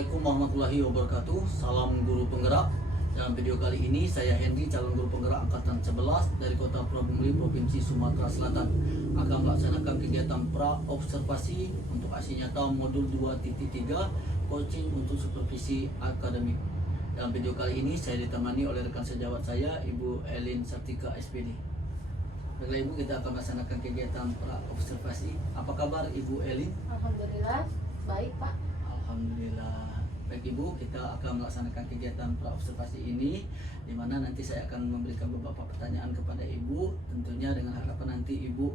Assalamualaikum warahmatullahi wabarakatuh. Salam guru penggerak. Dalam video kali ini saya Henry, calon guru penggerak angkatan 11 dari Kota Prabumuli, Provinsi Sumatera Selatan, akan melaksanakan kegiatan pra observasi untuk aksi nyata modul 2.3 coaching untuk supervisi akademik. Dalam video kali ini saya ditemani oleh rekan sejawat saya, Ibu Elin Sartika SPD. Baiklah Ibu, kita akan melaksanakan kegiatan pra observasi. Apa kabar Ibu Elin? Alhamdulillah, baik Pak. Alhamdulillah. Baik Ibu, kita akan melaksanakan kegiatan pra observasi ini, di mana nanti saya akan memberikan beberapa pertanyaan kepada Ibu, tentunya dengan harapan nanti Ibu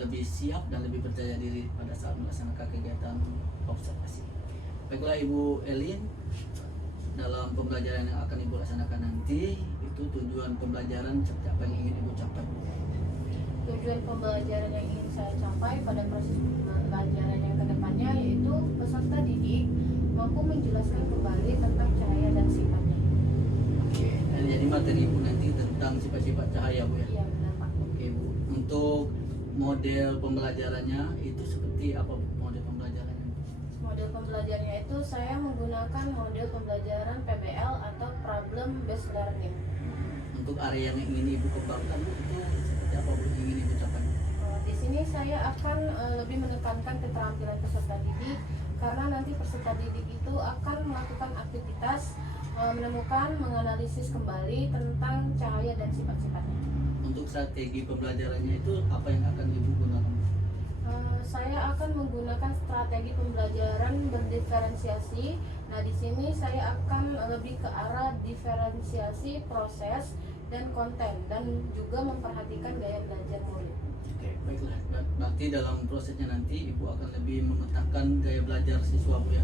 lebih siap dan lebih percaya diri pada saat melaksanakan kegiatan observasi. Baiklah Ibu Elin, dalam pembelajaran yang akan Ibu laksanakan nanti, itu tujuan pembelajaran seperti apa yang ingin Ibu capai? Tujuan pembelajaran yang ingin saya capai pada proses pembelajaran yang kedepannya yaitu peserta didik mampu menjelaskan kembali tentang cahaya dan sifatnya. Oke, jadi materi Ibu nanti tentang sifat-sifat cahaya Bu ya? Iya benar Pak. Oke Bu, untuk model pembelajarannya itu seperti apa Bu, model pembelajarannya? Model pembelajarannya itu saya menggunakan model pembelajaran PBL atau Problem Based Learning. Untuk area yang ingin Ibu kembangkan Bu, itu seperti apa Bu yang ingin Ibu capai? Di sini saya akan lebih menekankan keterampilan peserta didik, karena nanti peserta didik itu akan melakukan aktivitas menemukan, menganalisis kembali tentang cahaya dan sifat-sifatnya. Untuk strategi pembelajarannya itu apa yang akan Ibu gunakan? Saya akan menggunakan strategi pembelajaran berdiferensiasi. Nah, di sini saya akan lebih ke arah diferensiasi proses dan konten, dan juga memperhatikan gaya belajar murid. Oke, baiklah. Berarti dalam prosesnya nanti Ibu akan lebih memetakan gaya belajar siswa Bu ya?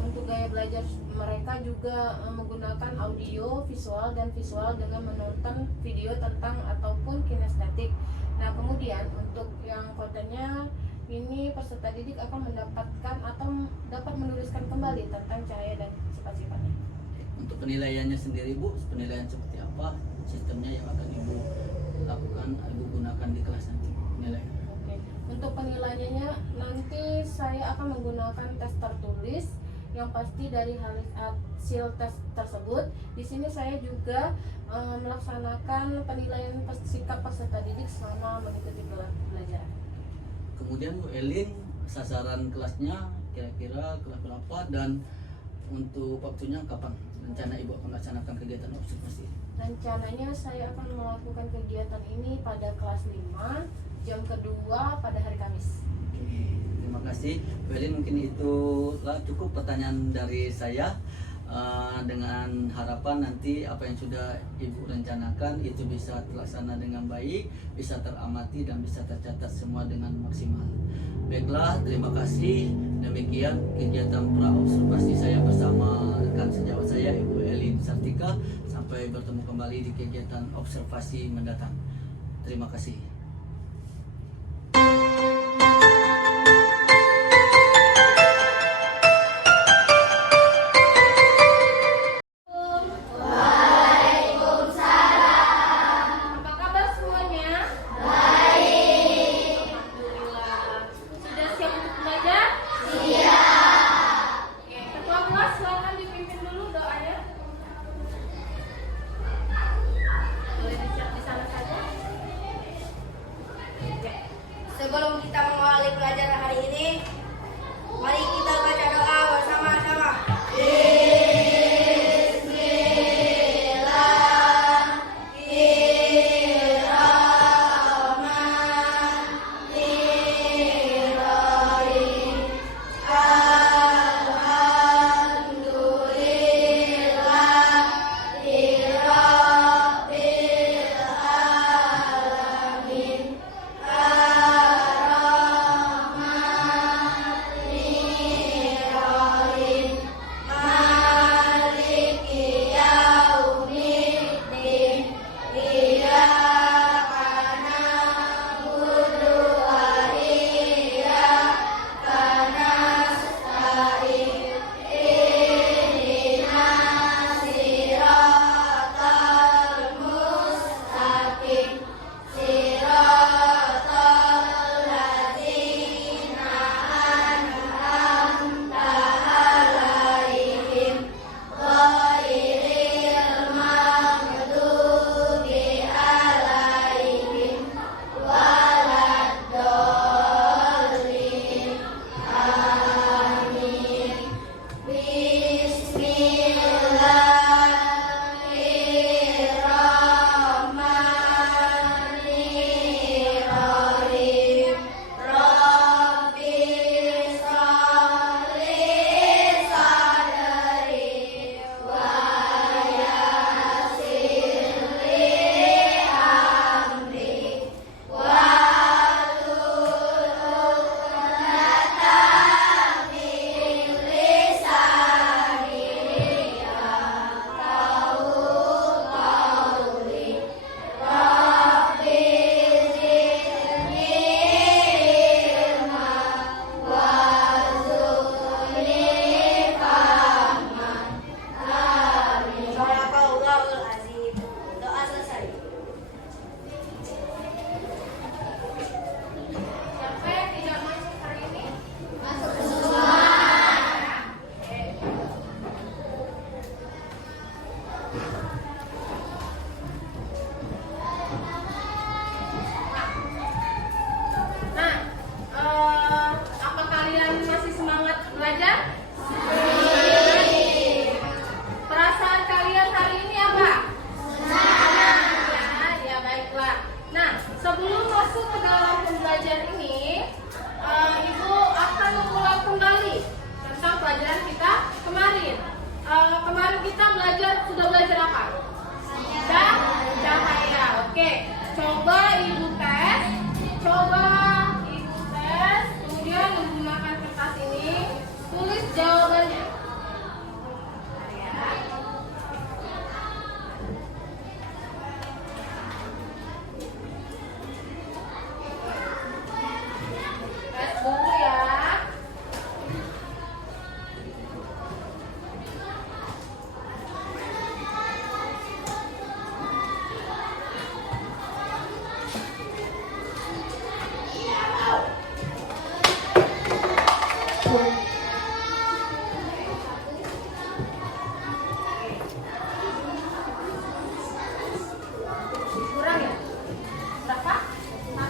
Untuk gaya belajar mereka juga menggunakan audio, visual, dan visual dengan menonton video tentang ataupun kinestetik. Nah, kemudian untuk yang kontennya ini peserta didik akan mendapatkan atau dapat menuliskan kembali tentang cahaya dan sifat-sifatnya. Untuk penilaiannya sendiri Bu, penilaian seperti apa sistemnya yang akan Ibu lakukan, Ibu gunakan di kelas nanti penilaian? Oke. Untuk penilaiannya nanti saya akan menggunakan tes tertulis yang pasti dari hasil tes tersebut. Di sini saya juga melaksanakan penilaian sikap peserta didik selama mengikuti pelajaran. Kemudian Bu Elin, sasaran kelasnya kira-kira kelas berapa dan untuk waktunya kapan rencana Ibu akan melaksanakan kegiatan observasi? Rencananya saya akan melakukan kegiatan ini pada kelas 5, jam kedua pada hari Kamis. Oke, terima kasih Bu Elin. Mungkin itulah cukup pertanyaan dari saya. Dengan harapan nanti apa yang sudah Ibu rencanakan itu bisa terlaksana dengan baik, bisa teramati dan bisa tercatat semua dengan maksimal. Baiklah, terima kasih. Demikian kegiatan pra observasi saya bersama rekan sejawat saya Ibu Elin Sartika. Sampai bertemu kembali di kegiatan observasi mendatang. Terima kasih. Apa kabar semuanya? Baik. Alhamdulillah. Sudah siap untuk belajar? Siap. Oke, ketua kelas silakan dipimpin dulu doanya. Boleh disiap di sana saja. Kurang ya? Berapa? 1.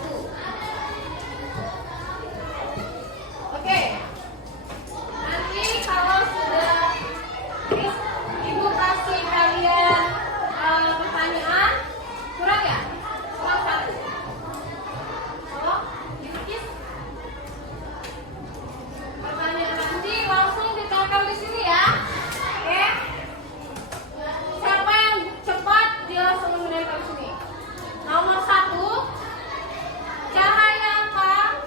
Oke. Nanti kalau sudah Ibu kasih kalian pertanyaan, kurang ya? Kurang 1. Tolong dikis. Pertanyaan nanti langsung ditempel di sini ya. Oke. Siapa yang cepat dia langsung menempel sini. Nomor 1, cahaya apa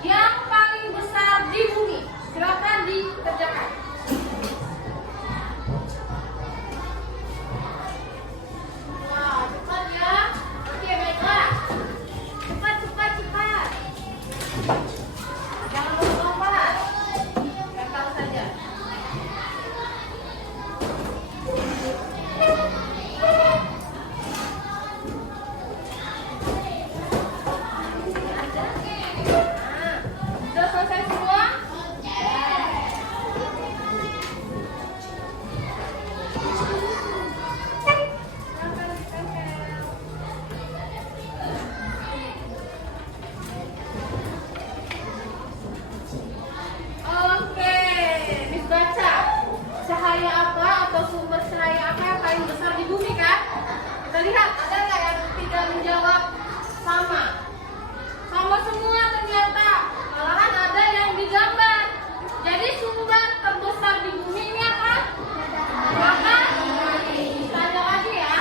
yang paling besar di bumi? Silakan dikerjakan. Wah, cepat ya. Oke, baiklah. Cepat, cepat, cepat. Jangan lompat-lompat. Tempel saja. Sudah selesai semua? Oke, Miss baca. Cahaya apa atau sumber cahaya apa yang paling besar di bumi kan? Kita lihat ada nggak yang tidak menjawab sama? Sama semua ternyata. Malahan ada yang digambar. Jadi sumber terbesar di bumi ini apa? Apa? Tanya lagi ya.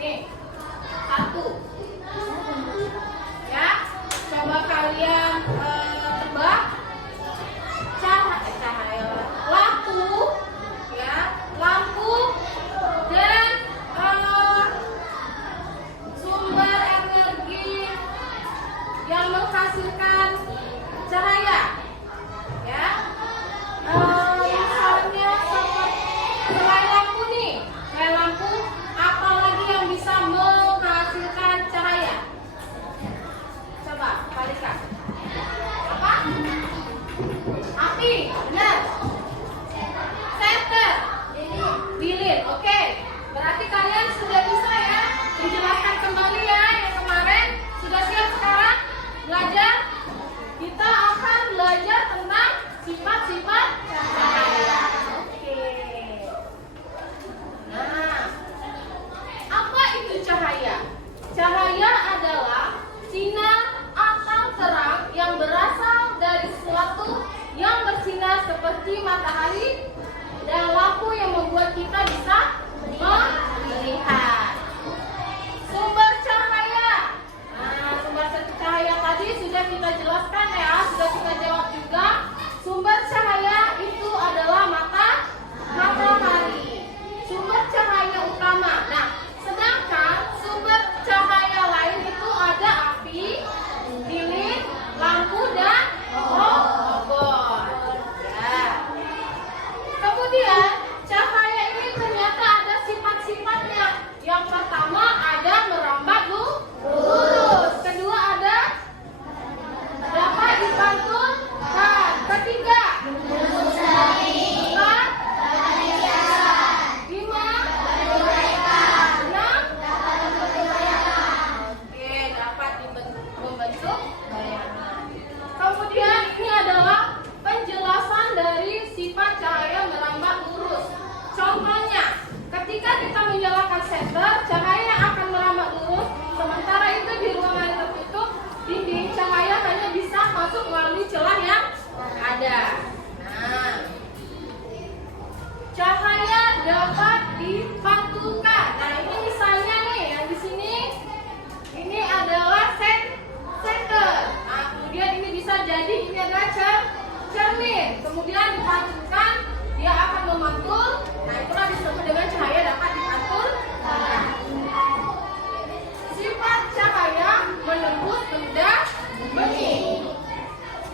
Nih, 1. Ya, coba kalian tebak. Cahaya lampu, ya, lampu dan sumber energi yang menghasilkan cahaya, ya. Misalnya selain lampu nih, selain lampu, apa lagi yang bisa menghasilkan cahaya? Coba balikan. Apa? Api, benar. Senter, lilin. Oke, berarti kalian sudah bisa ya dijelaskan kembali ya yang kemarin. Sudah siap sekarang belajar? Kita akan belajar tentang sifat-sifat cahaya. Oke. Nah, apa itu cahaya? Cahaya adalah sinar atau terang yang berasal dari sesuatu yang bersinar seperti matahari dan lampu yang membuat kita bisa melihat. Sumber cahaya. Nah, sumber cahaya tadi sudah kita jelaskan ya, sudah kita jawab juga. Sumber cahaya itu adalah matahari. Sumber cahaya utama. Nah, sedangkan sumber cahaya lain itu ada api, lilin, lampu dan obor. Ya. Kemudian cahaya ini ternyata ada sifat-sifatnya. Yang pertama ada merambat lurus. Kedua ada dapat dipantulkan. Ketiga empat, 5, 6. Oke, dapat membentuk bayangan. Kemudian ini adalah penjelasan dari sifat cahaya merambat lurus. Contohnya, ketika kita menyalakan senter, cahaya akan merambat lurus. Sementara itu di ruangan tertutup dinding, cahaya hanya bisa masuk melalui celah yang ada. Nah, cahaya dapat dipantulkan. Nah, ini misalnya nih yang di sini, ini adalah senter. Nah, kemudian ini bisa jadi ini adalah cermin. Kemudian dipantulkan, dia akan memantul. Nah, itulah disebut dengan cahaya dapat dipantulkan. Sifat cahaya menembus benda bening.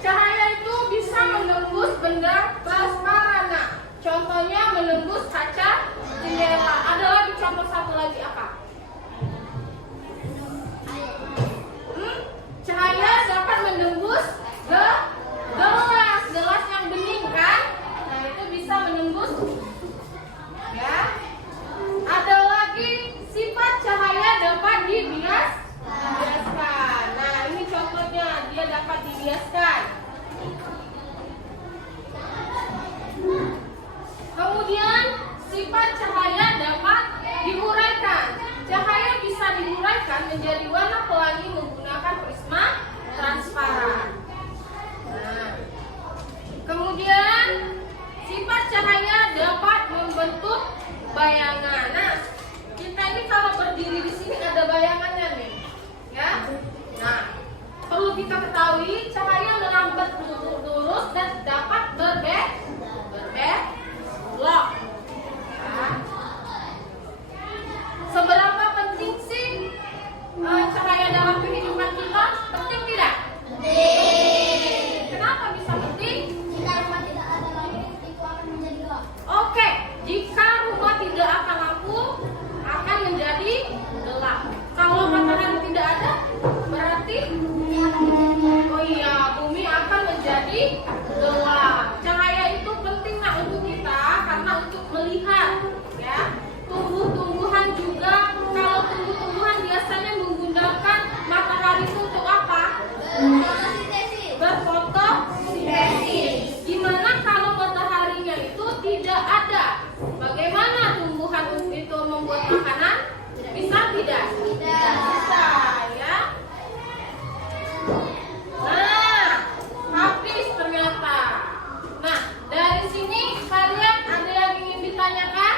Cahaya itu bisa menembus benda plasmarana. Contohnya menembus kaca jendela. Ada lagi contoh satu lagi apa? Cahaya dapat menembus gelas yang bening. bayangan. Nah, kita ini kalau berdiri di sini ada bayangannya nih, ya. Nah, perlu kita ketahui cahaya merambat lurus dan dapat berbelok. Nah, seberapa penting sih cahaya dalam kehidupan kita? Penting tidak? Penting. Kenapa bisa penting? Jika rumah tidak ada lampu, itu akan menjadi gelap. Oke, jika rumah tidak akan lampu, akan menjadi gelap. Kalau matahari tidak ada, berarti oh iya, bumi akan menjadi gelap. Cahaya itu penting nak untuk kita karena untuk melihat, ya. Tumbuh-tumbuhan juga, kalau tumbuh-tumbuhan biasanya menggunakan matahari itu untuk apa? Berfotosintesis. Gimana kalau mataharinya itu tidak ada? Bagaimana tumbuhan itu membuat makanan? Bisa tidak? Tidak bisa, ya. Nah, habis ternyata. Nah, dari sini kalian ada yang ingin ditanyakan?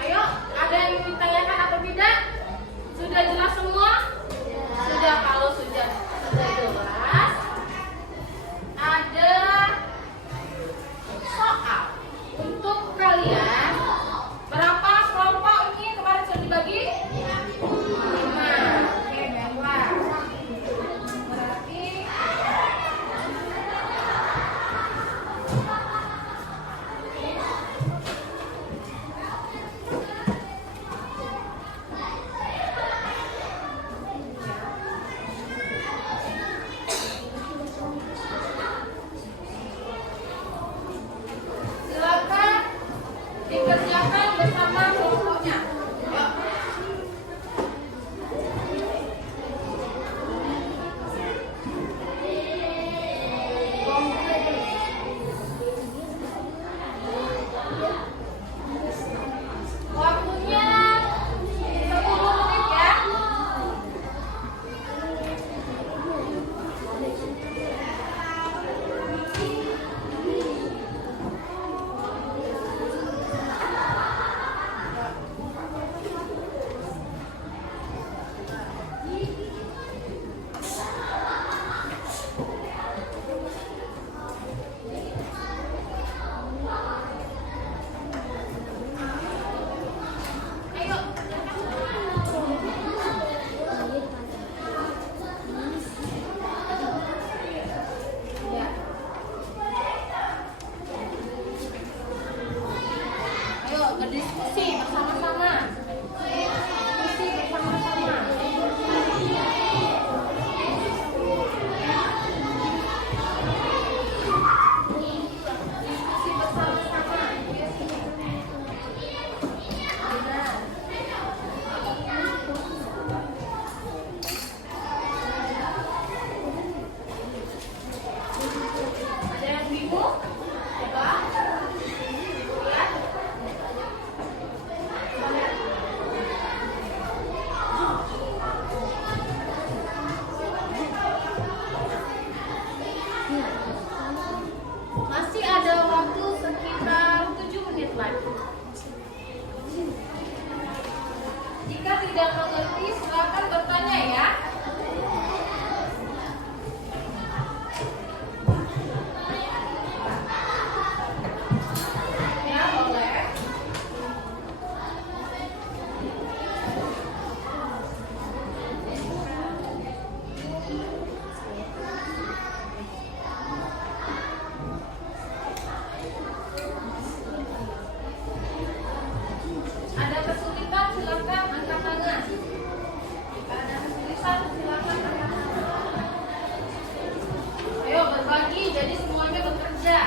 Ayo, ada yang ingin ditanyakan atau tidak? Sudah jelas semua? Sudah. Kalau sudah jelas, ada soal untuk kalian. Berapa kelompok ini kemarin sudah dibagi? 5. Oke, baiklah. Berarti silakan dikerjakan bersama kelompoknya. Yuk. Waktunya 10 menit ya. Ayo. Ya. Ayo berdiskusi bersama-sama. Diskusi bersama-sama. Diskusi bersama-sama. Benar. Ada yang bingung? Coba lihat. Masih ada waktu sekitar 7 menit lagi. Jika tidak mengerti, silakan bertanya ya. Ya, boleh. Ada kesulitan, silakan angkat tangan. Jika ada kesulitan, silakan angkat tangan. Ayo berbagi, jadi semuanya bekerja.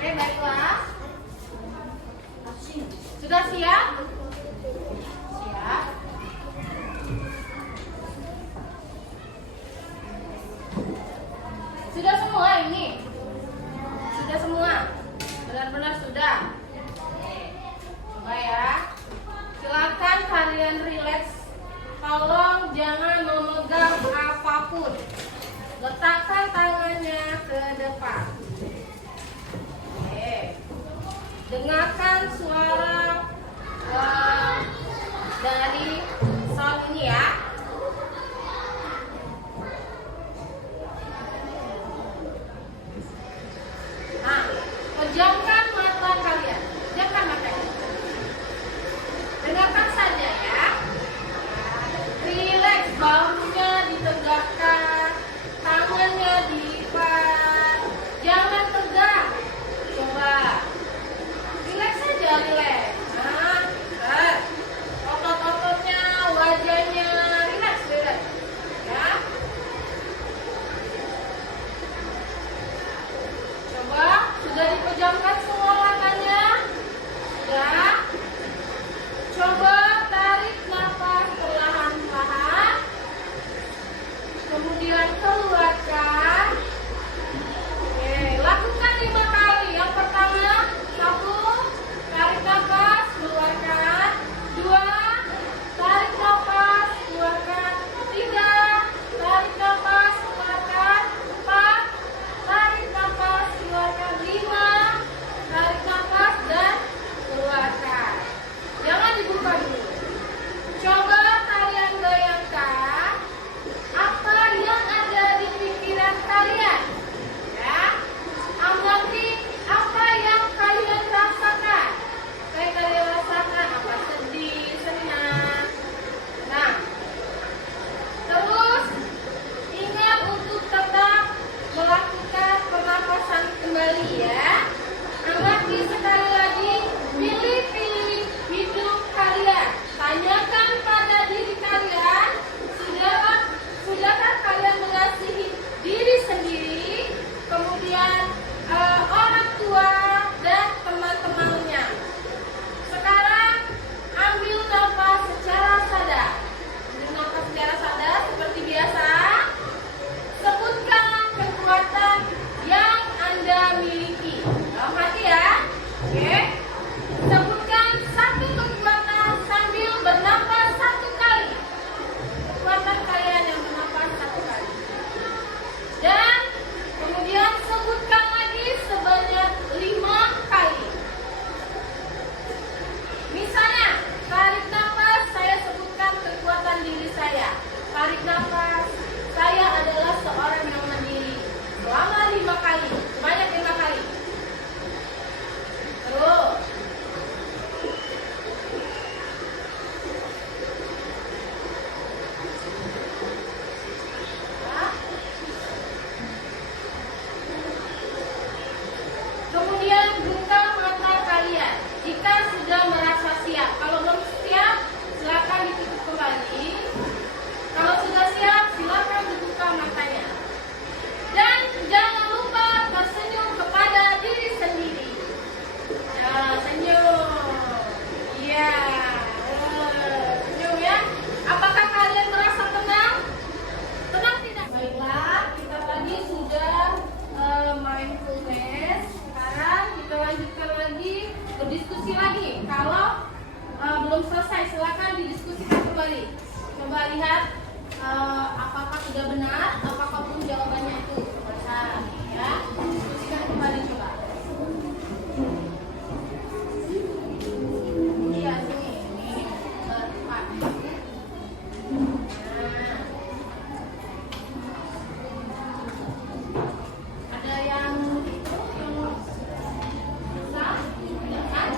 Oke, baiklah. Sudah siap? Siap. Sudah semua ini? Sudah semua? Benar-benar sudah? Oke. Coba ya. Silakan kalian rileks. Tolong jangan memegang apapun. Letakkan tangannya ke depan. Oke. Dengarkan suara dari sound ini ya. Nah, pejamkan mata kalian. Pejamkan matanya. Dengarkan saja ya. Rileks, bahunya ditegakkan, tangannya dilipat. Jangan tegang. Coba. Rileks saja, rileks. Nah, otot-ototnya, wajahnya, rileks, rileks. Ya. Coba, sudah dipejamkan semua matanya? Sudah? Coba tarik nafas perlahan-lahan. Kemudian keluarkan. Oke, lakukan 5 kali. Yang pertama, 1, tarik nafas, keluarkan. 2, tarik nafas, keluarkan. 3, tarik nafas, keluarkan. 4, tarik nafas, keluarkan. 5, tarik nafas dan keluarkan. Jangan dibuka dulu. Coba kalian bayangkan apa yang ada di pikiran kalian. Ya. Amati apa yang kalian rasakan. Kayak kalian rasakan apa? Sedih, senang. Nah, terus ingat untuk tetap melakukan pernapasan kembali ya. Amati sekali lagi, pilih-pilih hidup kalian. Tanyakan pada diri kalian, sudahkah kalian mengasihi diri sendiri, kemudian orang tua dan teman-temannya. Sekarang ambil nafas secara sadar. Ambil nafas secara sadar seperti biasa. Sebutkan kekuatan yang Anda miliki. Dalam hati ya. Oke. Sebutkan satu kekuatan sambil bernafas 1 kali. Kekuatan kalian yang bernafas 1 kali. Dan kemudian sebutkan lagi sebanyak 5 kali. Misalnya, tarik nafas, saya sebutkan kekuatan diri saya. Tarik nafas, saya adalah seorang yang mandiri. Selama 5 kali, sebanyak 5 kali. Terus. Kemudian buka mata kalian jika sudah merasa siap. Kalau belum siap, silakan ditutup kembali. Kalau sudah siap, silakan dibuka matanya. Dan jangan lupa tersenyum kepada diri sendiri. Nah, senyum. Iya. Senyum ya. Apakah kalian merasa tenang? Tenang tidak? Baiklah, kita tadi sudah mindfulness. Sekarang kita lanjutkan lagi, berdiskusi lagi. Kalau belum selesai, silakan didiskusikan kembali. Coba lihat apakah sudah benar, apakah pun jawabannya itu benar. Ya, diskusikan kembali coba. Iya, sini. Ini tepat. Nah. Ada yang susah? Tidak kan?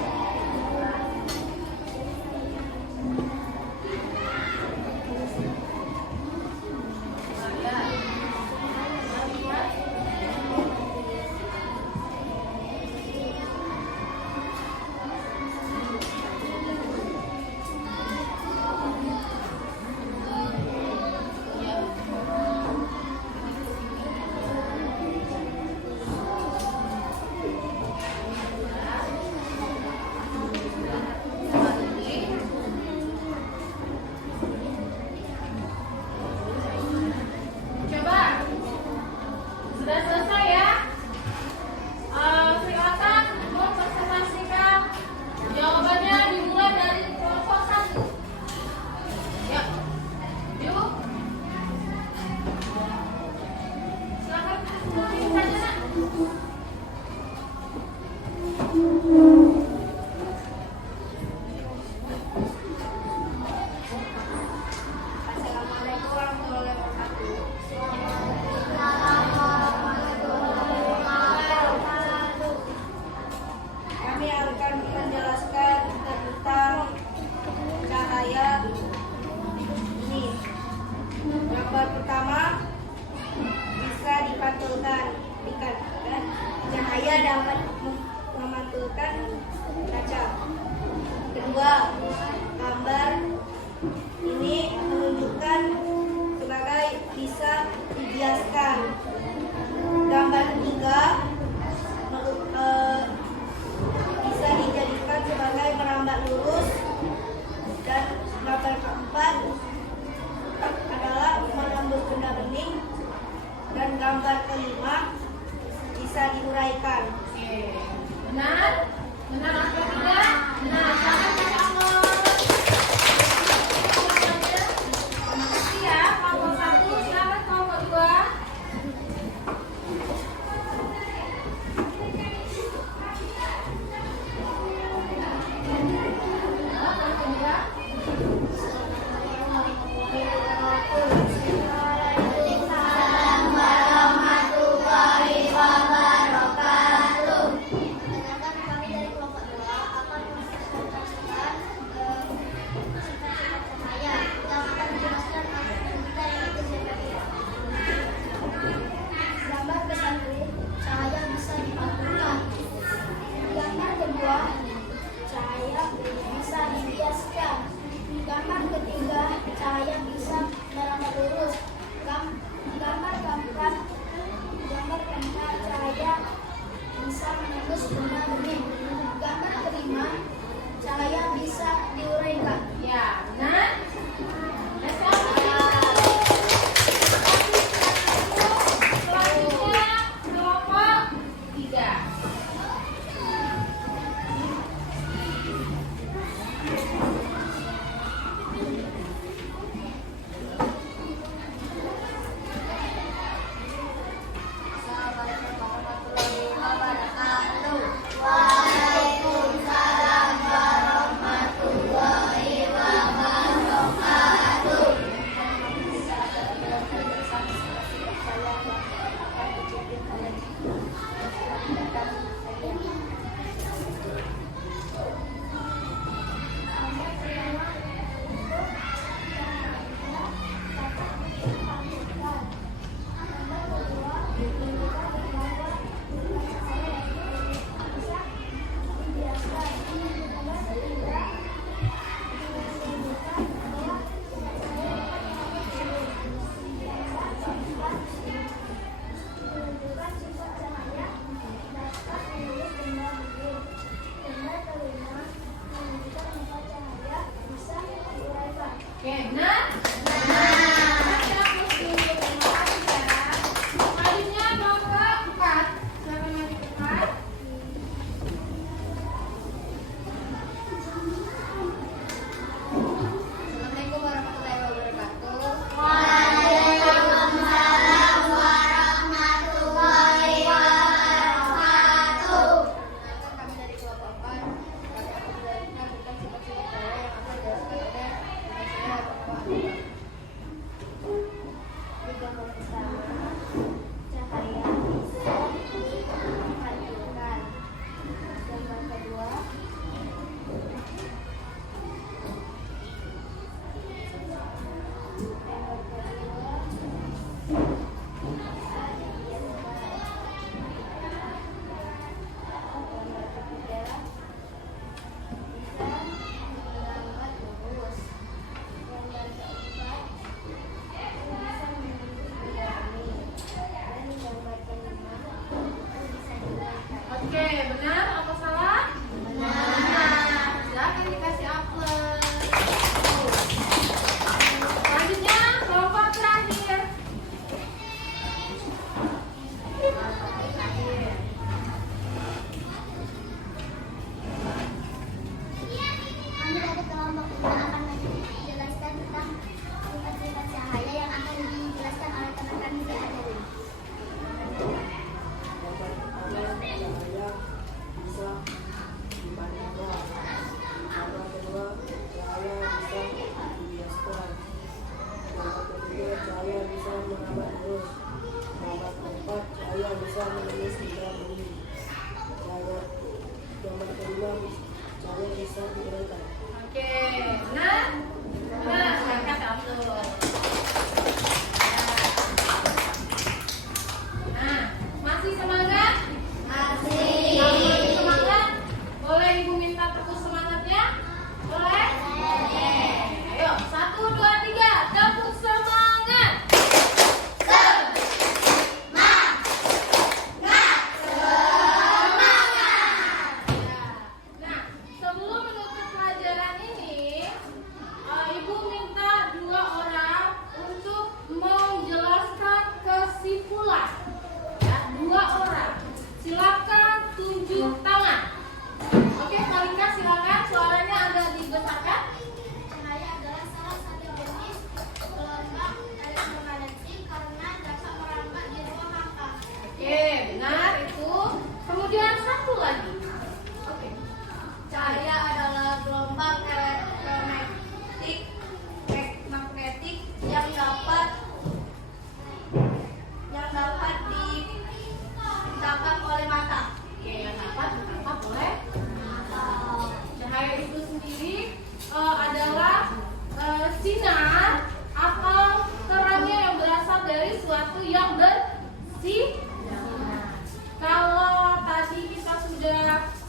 memantulkan kaca. Kedua, gambar ini menunjukkan sebagai bisa dibiaskan. Gambar ketiga bisa dijadikan sebagai merambat lurus. Dan gambar keempat adalah menembus benda bening. Dan gambar kelima bisa diuraikan. Benar? Benar atau tidak? Benar. Silakan Kak Amor. Terima kasih ya, kelompok 1. Silakan kelompok 2. Sedangkan kami dari kelompok 2 akan mempresentasikan sifat-sifat cahaya yang akan dijelaskan oleh kita yang itu sebagai gambar ke-1, cahaya bisa dipantulkan. Gambar kedua, cahaya bisa dibiaskan. Gambar ketiga, cahaya bisa merambat lurus. Gambar keempat, cahaya bisa menembus benda bening. Gambar kelima, cahaya bisa diuraikan. Ya, benar? Selanjutnya kelompok 3. Assalamualaikum warahmatullahi wabarakatuh.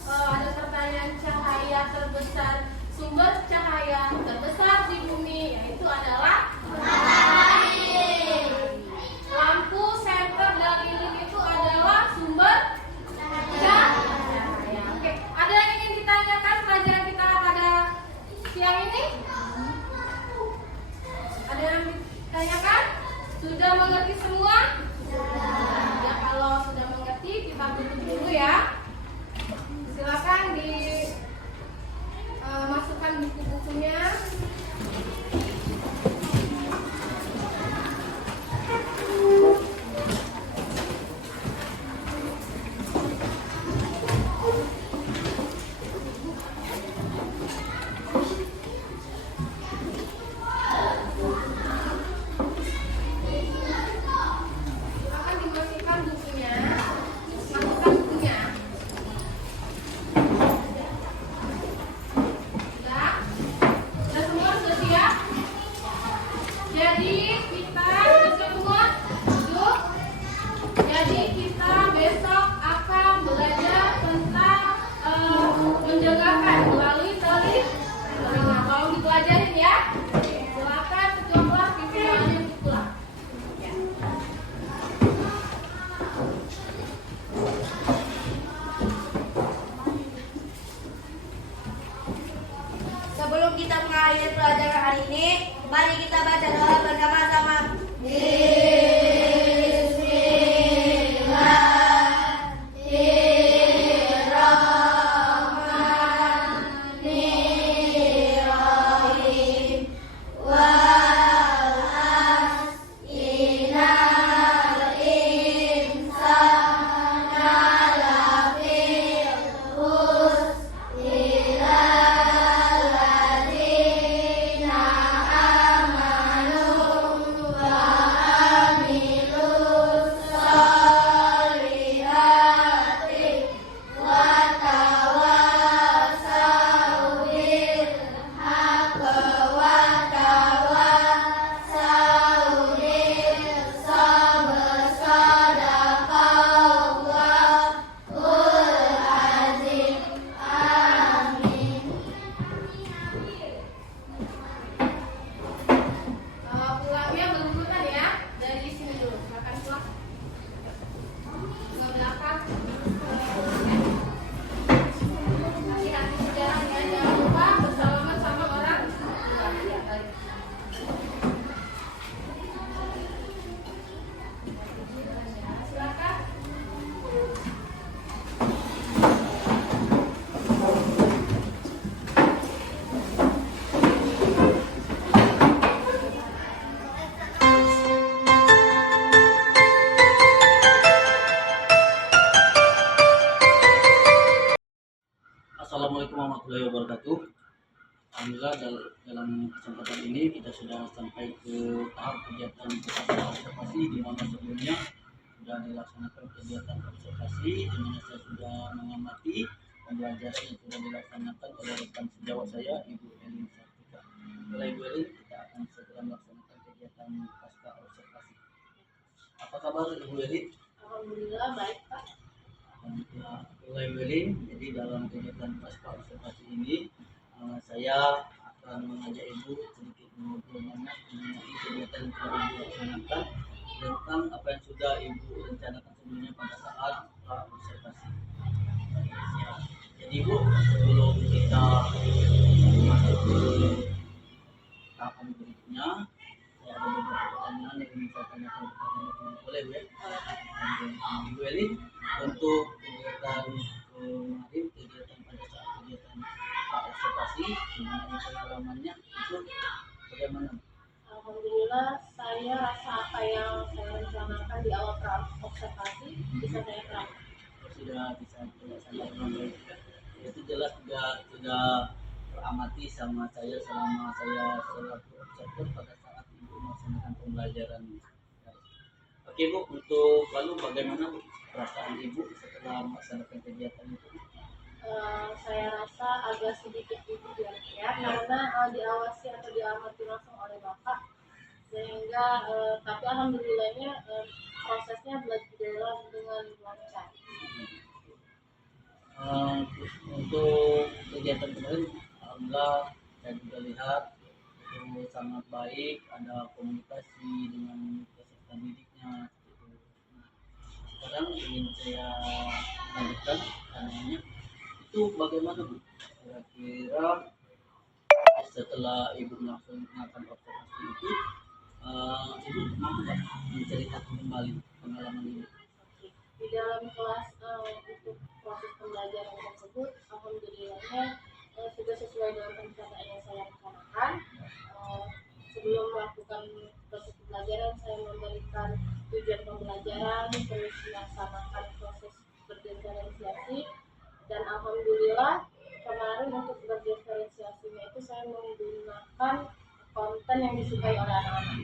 Ada pertanyaan cahaya terbesar, sumber cahaya terbesar di bumi yaitu adalah lampu senter dari lilin itu adalah sumber cahaya. Oke, ada yang ingin ditanyakan pelajaran kita pada siang ini? Ada yang ditanyakan? Sudah mengerti semua? Ya, kalau sudah mengerti kita tutup dulu ya. Silakan dimasukkan buku-bukunya. Silakan dimasukkan bukunya. Masukkan bukunya. Sudah semua sudah siap? Jadi kita sudah semua duduk. Jadi kita besok akan belajar tentang mendengarkan melalui telinga. Kalau dipelajarin ya. Silakan ketua kelas disimpannya untuk pulang. Sebelum kita mengakhiri pelajaran hari ini, mari kita baca doa bersama-sama. Bismillahirrahmanirrahim. Wal innal insana lafi khusr illa alladzina amanu wa amilus solihati wa tawassaw bil haqqi wa tawassaw bis sabr. Sadaqallahul azim. Amin. Pulangnya berurutan ya. Dari sini dulu. Silakan pulang. Ke belakang. Hati-hati di jalan ya. Jangan lupa bersalaman sama orang. Ya, balik. Silakan. Assalamualaikum warahmatullahi wabarakatuh. Alhamdulillah dalam kesempatan ini kita sudah sampai ke tahap kegiatan observasi di mana sebelumnya sudah dilaksanakan kegiatan observasi di mana saya sudah mengamati pembelajaran yang sudah dilaksanakan oleh rekan sejawat saya Ibu Elin Sartika. Mulai Ibu Elin, kita akan segera melaksanakan kegiatan pasca observasi. Apa kabar Ibu Elin? Alhamdulillah baik Pak. Mulai Welin, jadi dalam kegiatan pasca observasi ini saya akan mengajak Ibu sedikit mengobrol mengenai kegiatan yang telah Ibu laksanakan tentang apa yang sudah Ibu rencanakan sebelumnya pada saat observasi. Ya. Jadi Ibu, sebelum kita masuk ke tahapan berikutnya, saya ada beberapa pertanyaan yang ingin saya tanyakan kepada Ibu. Boleh Bu ya? Ibu Elin, untuk kegiatan kemarin, kegiatan pada saat kegiatan observasi mengenai pengalamannya itu bagaimana? Alhamdulillah saya rasa apa yang saya rencanakan di awal observasi bisa saya terapkan. Sudah bisa dilaksanakan dengan baik. Itu jelas sudah teramati sama saya selama saya selaku observer pada saat Ibu melaksanakan pembelajaran. Oke Bu, untuk lalu bagaimana Bu perasaan Ibu setelah melaksanakan kegiatan itu? Saya rasa agak sedikit deg-degan ya, karena diawasi atau diamati langsung oleh Bapak, sehingga tapi alhamdulillahnya prosesnya berjalan dengan lancar. Eh, untuk kegiatan kemarin, alhamdulillah saya juga lihat itu sangat baik, ada komunikasi dengan peserta didiknya. Gitu. Nah, sekarang ingin saya lanjutkan tanyanya, itu bagaimana Bu? Kira-kira setelah Ibu melakukan observasi itu, Ibu mampu nggak menceritakan kembali pengalaman Ibu? Di dalam kelas untuk proses pembelajaran tersebut, alhamdulillahnya sudah sesuai dengan perencanaan yang saya rencanakan. Eh, Sebelum melakukan proses pembelajaran, saya memberikan tujuan pembelajaran, terus melaksanakan proses berdiferensiasi, dan alhamdulillah kemarin untuk berdiferensiasinya itu saya menggunakan konten yang disukai oleh anak-anak.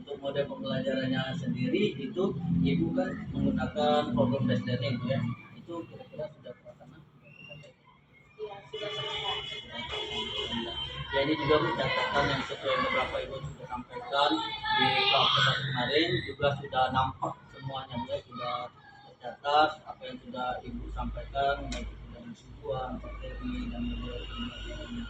Untuk mode pembelajarannya sendiri itu Ibu kan menggunakan program based learning ya, itu kira-kira sudah terlaksana? Ya, sudah selesai. Ya ini juga catatan yang sesuai beberapa Ibu sudah sampaikan di kelas kemarin juga sudah nampak semuanya ya, sudah tercatat apa yang sudah Ibu sampaikan baik itu dari tujuan, materi dan model pembelajarannya.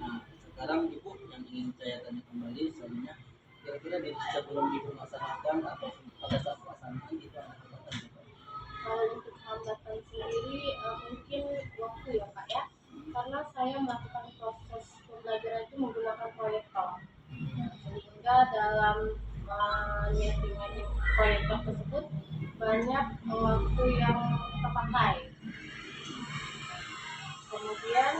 Nah sekarang Ibu yang ingin saya tanya kembali selanjutnya, kira-kira di sebelum Ibu melaksanakan atau pada saat pelaksanaan itu ada hambatan juga? Kalau untuk hambatan sendiri mungkin waktu ya Pak ya, karena saya melakukan proses pembelajaran itu menggunakan proyektor. Nah, sehingga dalam menyetting proyektor tersebut banyak waktu yang terpakai. Kemudian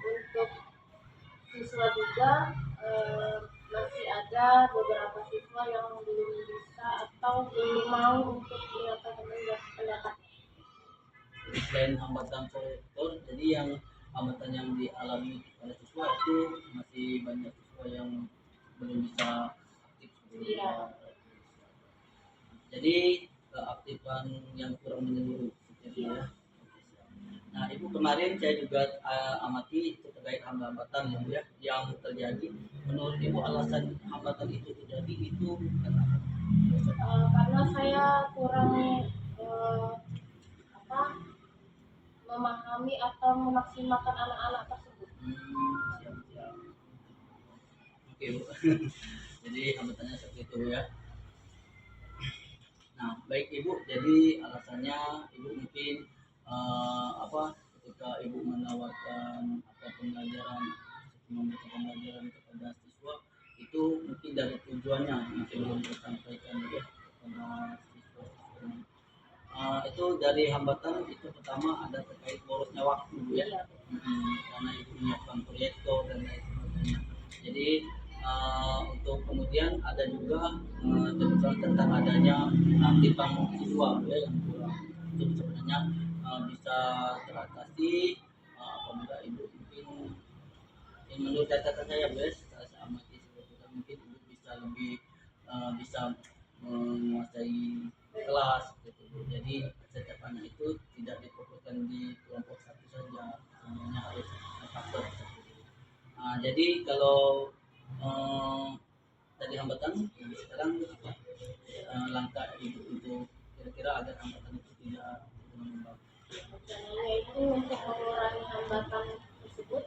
untuk siswa juga masih ada beberapa siswa yang belum bisa atau belum mau untuk menyatakan pendapat. Selain hambatan proyektor, jadi yang hambatan yang dialami oleh siswa itu masih banyak siswa yang belum bisa aktif seperti Iya. jadi keaktifan yang kurang menyeluruh seperti itu ya. Nah Ibu kemarin saya juga amati itu terkait hambatan ya yang terjadi. Menurut Ibu alasan hambatan itu terjadi itu kenapa? Karena saya kurang apa memahami atau memaksimalkan anak-anak tersebut. Siap-siap. Oke Bu. Jadi hambatannya seperti itu ya. Nah, baik Ibu, jadi alasannya Ibu mungkin ketika Ibu menawarkan pembelajaran, memberikan pembelajaran kepada siswa itu mungkin dari tujuannya mungkin belum tersampaikan juga kepada siswa. Itu dari hambatan itu pertama ada terkait borosnya waktu ya. Iya. Karena Ibu menyiapkan proyektor dan lain sebagainya. Jadi untuk kemudian ada juga kebetulan tentang adanya aktifan siswa ya yang kurang itu sebenarnya bisa teratasi apabila Ibu mungkin menurut catatan saya saya amati seperti itu mungkin Ibu bisa lebih bisa menguasai kelas gitu. Jadi percakapannya itu tidak difokuskan di kelompok satu saja, semuanya harus faktor seperti itu. Jadi kalau tadi hambatan, nah sekarang apa langkah Ibu untuk kira-kira agar hambatan itu tidak mengembang? Rencananya itu untuk mengurangi hambatan tersebut,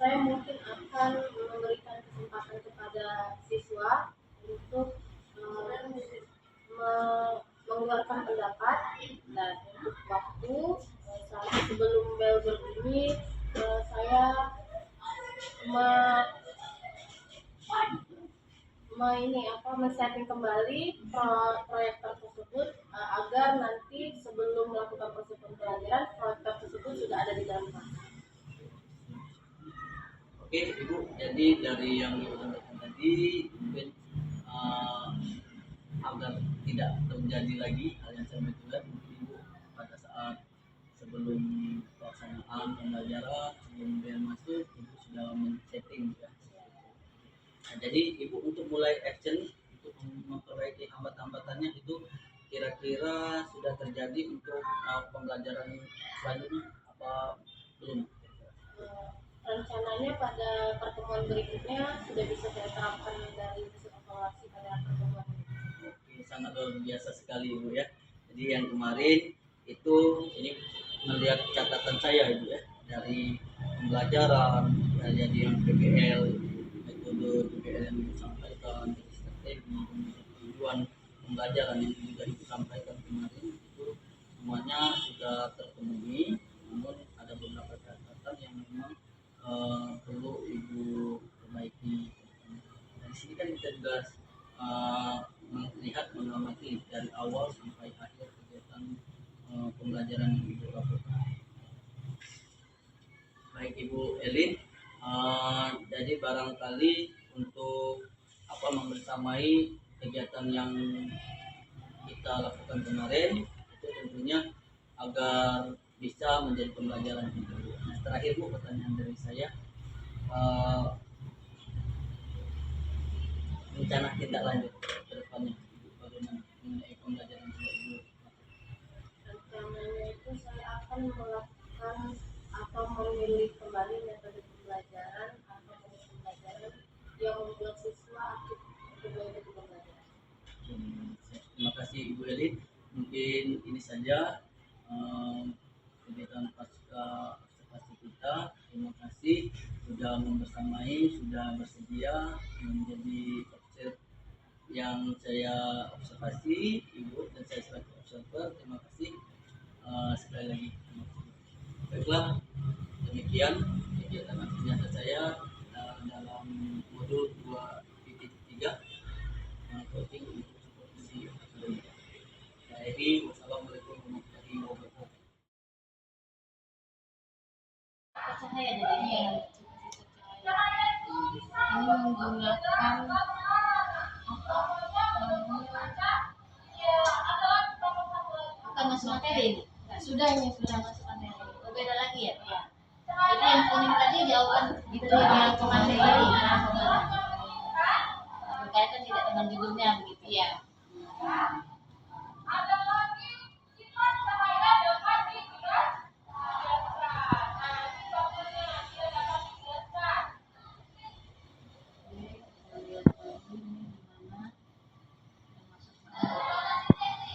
saya mungkin akan memberikan kesempatan kepada siswa untuk mengeluarkan pendapat, dan untuk waktu saat sebelum bel berbunyi saya men-setting kembali proyektor tersebut agar nanti sebelum melakukan proses pembelajaran proyektor tersebut sudah ada di dalam kelas. Oke Ibu, jadi dari yang Ibu sampaikan tadi mungkin agar tidak terjadi lagi hal yang sama juga mungkin Ibu pada saat sebelum pelaksanaan pembelajaran sebelum bel masuk Ibu sudah men-setting ya. Nah, jadi Ibu untuk mulai action untuk memperbaiki hambat-hambatannya itu kira-kira sudah terjadi untuk pembelajaran selanjutnya apa belum? Rencananya pada pertemuan berikutnya sudah bisa saya terapkan dari hasil evaluasi pada pertemuan ini. Oke sangat luar biasa sekali Ibu ya. Jadi yang kemarin itu ini melihat catatan saya Ibu ya, dari pembelajaran ya, jadi yang PBL, metode PBL yang disampaikan, strategi, tujuan pembelajaran yang juga Ibu sampaikan kemarin itu semuanya sudah terpenuhi, namun ada beberapa catatan yang memang perlu Ibu perbaiki. Nah, di sini kan kita juga melihat mengamati dari awal sampai akhir kegiatan pembelajaran yang Ibu lakukan. Baik Ibu Elin, jadi barangkali untuk membersamai kegiatan yang kita lakukan kemarin itu tentunya agar bisa menjadi pembelajaran kita. Nah, terakhir Bu, pertanyaan dari saya, rencana tindak lanjut ke depannya Ibu bagaimana mengenai pembelajaran yang Ibu lakukan? Rencananya itu saya akan melakukan atau memilih kembali metode pembelajaran atau metode pembelajaran yang membuat siswa aktif untuk mengikuti pembelajaran. Terima kasih Ibu Elin. Mungkin ini saja kegiatan pasca observasi kita. Terima kasih sudah membersamai, sudah bersedia menjadi observer yang saya observasi Ibu dan saya sebagai observer. Terima kasih sekali lagi. Baiklah, demikian kegiatan aksi nyata saya dalam modul 2.3 coaching untuk supervisi akademik. Jadi, wassalamualaikum warahmatullahi wabarakatuh. Cahaya dari ini menggunakan bukan masuk materi ini. Sudah masuk materi. Oh, beda lagi ya? Ya. Jadi yang kuning tadi jawaban itu yang materi. Berkaitan tidak dengan judulnya begitu ya.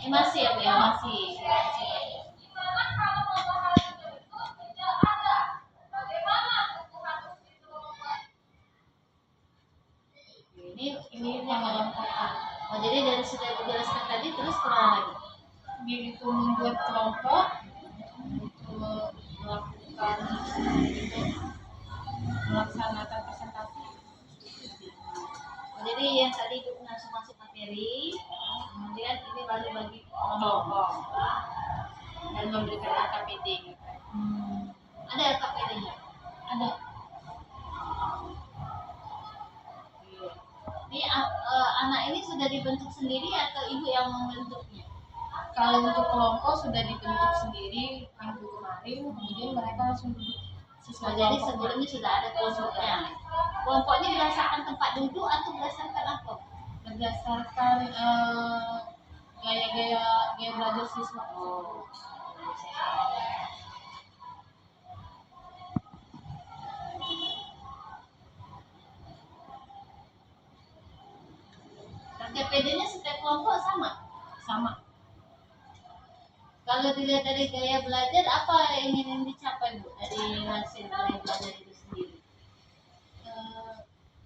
Masih ya, Bu, ya? Masih. Ini yang mengelompokkan. Oh, jadi dari sudah dijelaskan tadi terus kurang lagi. Itu membuat kelompok untuk melaksanakan presentasi. Oh, jadi yang tadi itu langsung masuk materi, kemudian ini baru bagi kelompok dan memberikan LKPD. Ada LKPD-nya? Ada. Ini anak ini sudah dibentuk sendiri atau ibu yang membentuknya? Kalau untuk kelompok sudah dibentuk sendiri minggu kemarin, kemudian mereka langsung duduk. Jadi sebelumnya sudah ada kelompoknya. Kelompoknya berdasarkan tempat duduk atau berdasarkan apa? Berdasarkan gaya belajar siswa. Oh. LKPD-nya setiap kelompok sama? Sama. Kalau dilihat dari gaya belajar, apa yang ingin dicapai Bu dari hasil gaya belajar itu sendiri?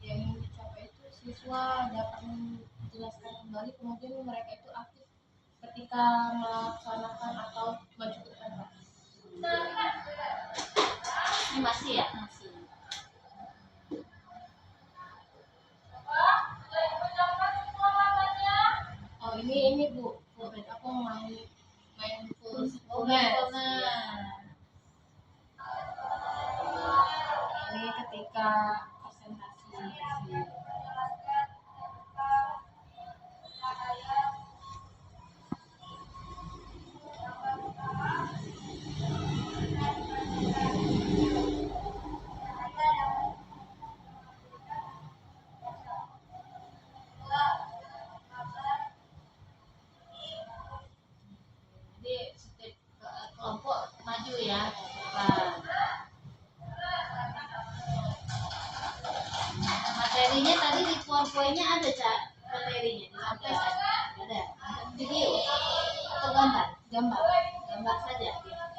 Yang ingin dicapai itu siswa dapat menjelaskan kembali, kemudian mereka itu aktif ketika melaksanakan atau mencukupi tugas. Ini masih ya? Masih. Oh, ini Bu, aku main full ini ketika presentasi. Jadi setiap kelompok maju ya. Materinya tadi di PowerPoint-nya ada, Cak? Materinya disampaikan. Ada. gambar, gambar saja. Ya.